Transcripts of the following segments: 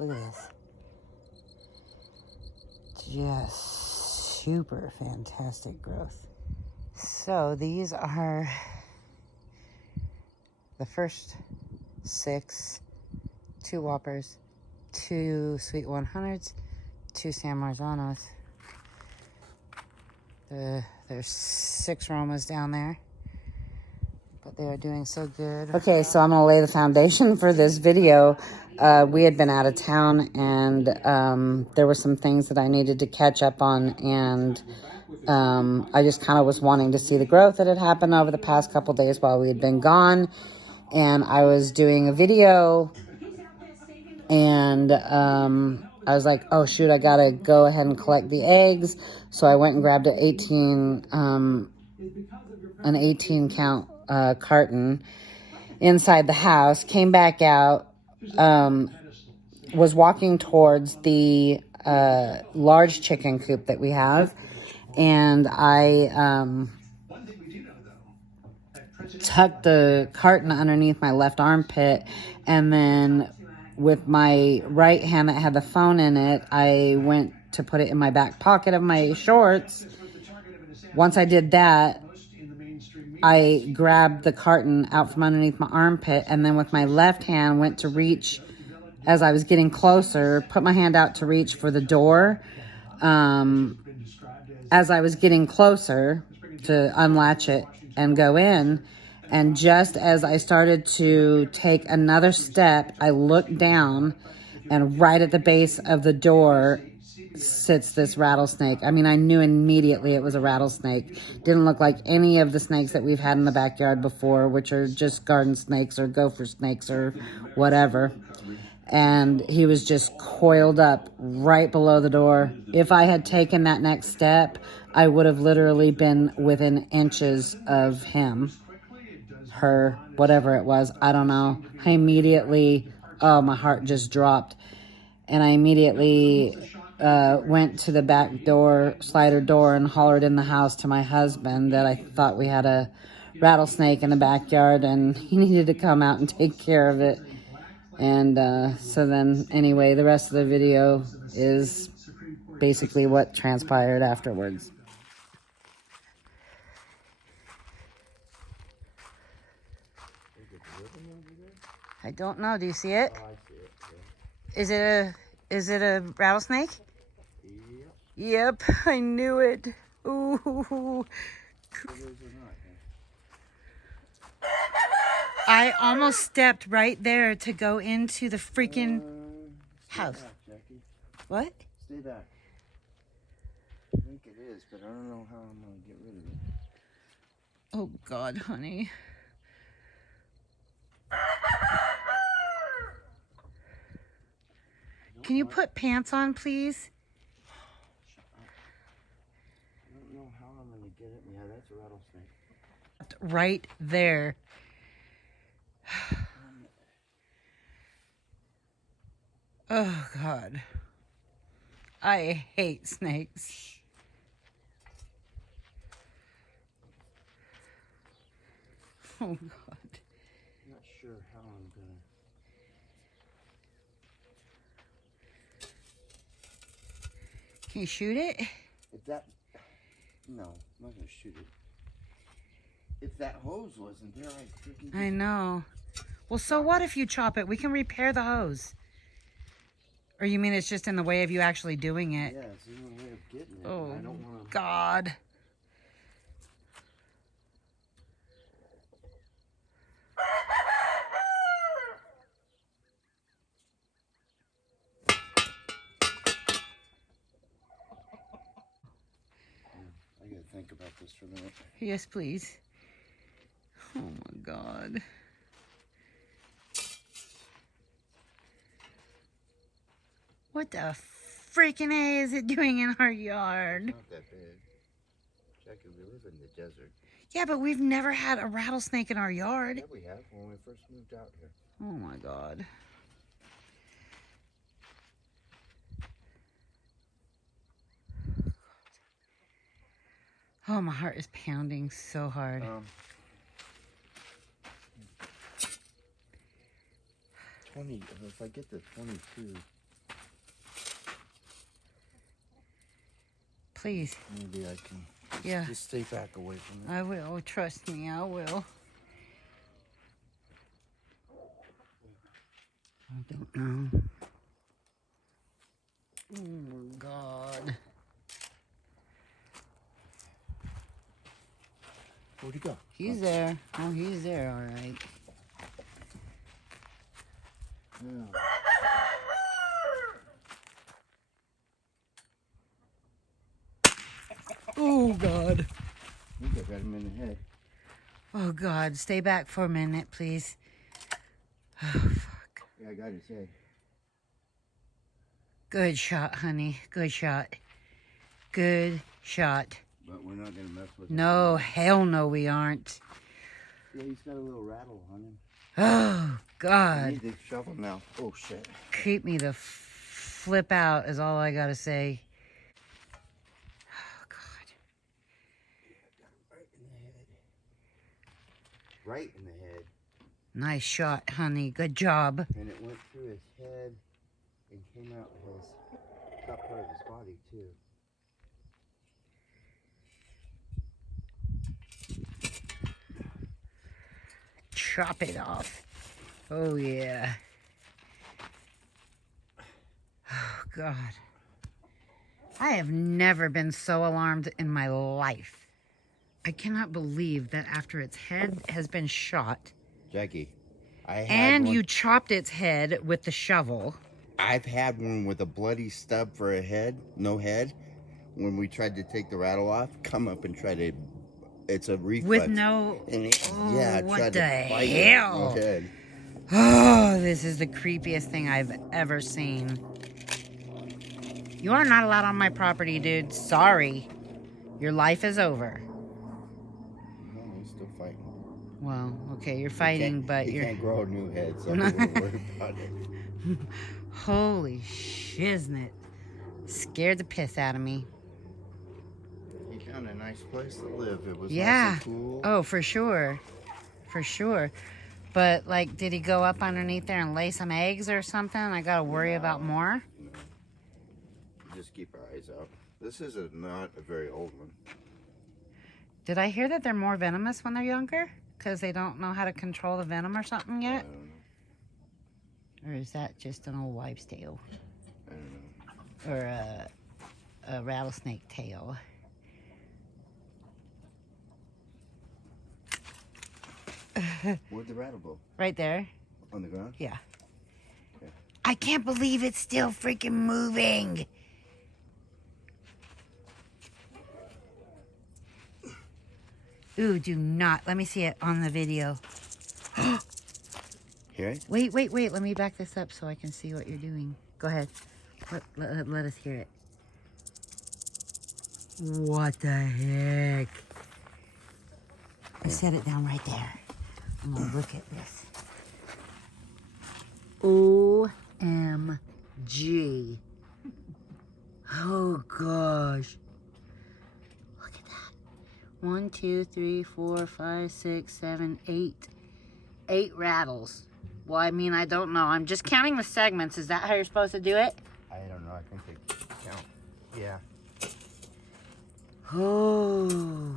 Look at this. Just super fantastic growth. So these are the first 6, 2 Whoppers, 2 Sweet 100s, 2 San Marzanos. There's 6 Romas down there, but they are doing so good. Okay, so I'm gonna lay the foundation for this video. We had been out of town, and there were some things that I needed to catch up on, and I just kind of was wanting to see the growth that had happened over the past couple days while we had been gone. And I was doing a video, and I was like, oh shoot, I gotta go ahead and collect the eggs. So I went and grabbed an 18 count carton inside the house, came back out, was walking towards the large chicken coop that we have, and I tucked the carton underneath my left armpit, and then with my right hand that had the phone in it, I went to put it in my back pocket of my shorts. Once I did that, I grabbed the carton out from underneath my armpit, and then with my left hand went to reach as I was getting closer, put my hand out to reach for the door. As I was getting closer to unlatch it and go in, and just as I started to take another step, I looked down, and right at the base of the door sits this rattlesnake. I mean, I knew immediately it was a rattlesnake. Didn't look like any of the snakes that we've had in the backyard before, which are just garden snakes or gopher snakes or whatever. And he was just coiled up right below the door. If I had taken that next step, I would have literally been within inches of him, her, whatever it was. I don't know. I immediately, oh, my heart just dropped. And I immediately went to the back door, slider door, and hollered in the house to my husband that I thought we had a rattlesnake in the backyard and he needed to come out and take care of it. And so then, anyway, the rest of the video is basically what transpired afterwards. I don't know. Do you see it? Oh, I see it. Yeah. Is it a rattlesnake? Yep. Yep, I knew it. Ooh. I almost stepped right there to go into the freaking house. Back, Jackie. What? Stay back. I think it is, but I don't know how I'm going to get rid of it. Oh, God, honey. Can you put pants on, please? Shut up. I don't know how I'm going to get it. Yeah, that's a rattlesnake. Right there. Oh, God. I hate snakes. Oh, God. I'm not sure how I'm going to... Can you shoot it? If that... No, I'm not going to shoot it. If that hose wasn't there, I'd freaking... I know. Well, so what if you chop it? We can repair the hose. Or you mean it's just in the way of you actually doing it? Yeah, it's in the way of getting it. Oh, I don't want to... God. I got to think about this for a minute. Yes, please. Oh, my God. What the freaking A is it doing in our yard? It's not that big. Jackie, we live in the desert. Yeah, but we've never had a rattlesnake in our yard. Yeah, we have when we first moved out here. Oh, my God. Oh, my heart is pounding so hard. 20, if I get the 22, please. Maybe I can. Yeah. Just stay back away from it. I will. Trust me, I will. I don't know. Oh my God. Where'd he go? He's there. Oh, he's there, all right. Yeah. Oh, God. I think I got him in the head. Oh, God. Stay back for a minute, please. Oh, fuck. Yeah, I got his head. Good shot, honey. Good shot. Good shot. But we're not gonna mess with No, him. hell no, we aren't. Yeah, he's got a little rattle on him. Oh, I God. need the shovel now. Oh shit. Creep me the flip out is all I gotta say. Oh, God. Right in the head. Nice shot, honey. Good job. And it went through his head and came out his top part of his body too. Chop it off. Oh, yeah. Oh, God. I have never been so alarmed in my life. I cannot believe that after its head has been shot, Jackie, I had and one. you chopped its head with the shovel. I've had one with a bloody stub for a head, no head. When we tried to take the rattle off, come up and try to. It's a reflex. With no. And it, Oh, yeah, what tried the to bite it. No hell? head. Oh, this is the creepiest thing I've ever seen. You are not allowed on my property, dude. Sorry. Your life is over. No, he's still fighting. Well, okay, you're fighting, but he you're... can't grow a new head, so I wouldn't worry about it. Holy shiznit. Scared the piss out of me. He found a nice place to live. It was Yeah. nice and cool. Oh, for sure. For sure. But, like, did he go up underneath there and lay some eggs or something? I gotta worry about more? No. Just keep our eyes out. This is not a very old one. Did I hear that they're more venomous when they're younger? Because they don't know how to control the venom or something I yet? don't know. Or is that just an old wives' tale? I don't know. Or a rattlesnake tail? Where'd the rattle go? Right there. On the ground? Yeah. Okay. I can't believe it's still freaking moving. Ooh, do not. Let me see it on the video. Hear it? Wait. Let me back this up so I can see what you're doing. Go ahead. Let us hear it. What the heck? I set it down right there. I'm gonna look at this. OMG. Oh gosh. Look at that. 1, 2, 3, 4, 5, 6, 7, 8. 8 rattles. Well, I mean, I don't know. I'm just counting the segments. Is that how you're supposed to do it? I don't know. I think they count. Yeah. Oh.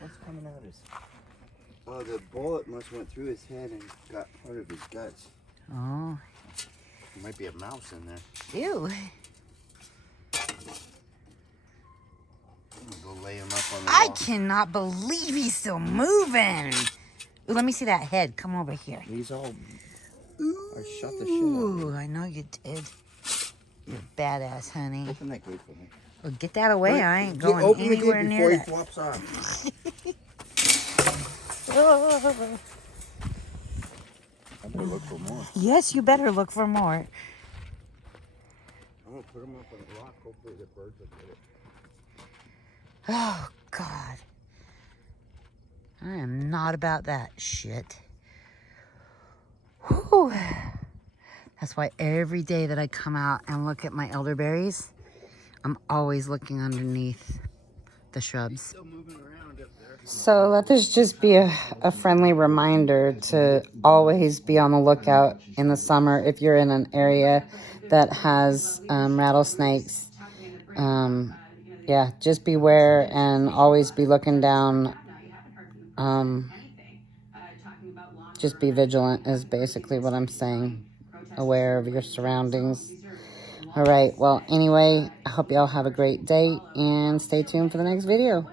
What's coming out of his... Oh, the bullet must went through his head and got part of his guts. Oh. There might be a mouse in there. Ew. I'm gonna go lay him up on the I wall. cannot believe he's still moving. Ooh, let me see that head. Come over here. He's all... I shot the shit out of Ooh, him. I know you did. You're badass, honey. Open that gate for me. Well, get that away. I ain't going Open the anywhere gate near before he that. flops off. I better look for more. Yes, you better look for more. I'm gonna put him up on a rock. Hopefully the birds will get it. Oh, God. I am not about that shit. Whew. That's why every day that I come out and look at my elderberries, I'm always looking underneath the shrubs. Still moving around up there. So let this just be a friendly reminder to always be on the lookout in the summer if you're in an area that has rattlesnakes yeah, just beware and always be looking down. Just be vigilant is basically what I'm saying. Aware of your surroundings. All right, well, anyway, I hope y'all have a great day and stay tuned for the next video.